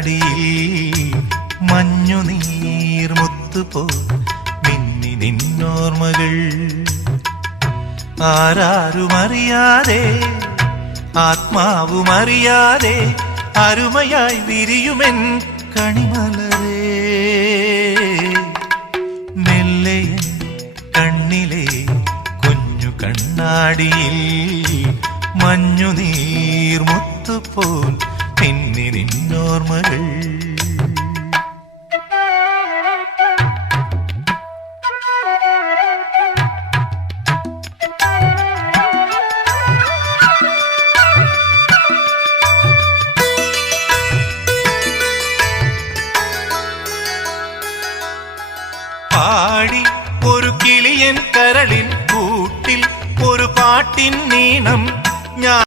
കണ്ണാടിയിൽ മഞ്ഞുനീർമുത്തുപോ മിന്നി നിന്നോർമ്മകൾ ആരാരുമറിയാതെ ആത്മാവുമറിയാതെ അരുമയായി വിരിയുമെൻ കണിമലരേ മെല്ലയൻ കണ്ണിലെ കുഞ്ഞു കണ്ണാടിയിൽ മഞ്ഞുനീർമുത്തുപോൽ മിന്നി നിന്നോർമ്മകൾ പാടി ഒരു കിളിയൻ കരളിൻ കൂട്ടിൽ ഒരു പാട്ടിൻ നീണം ഞാൻ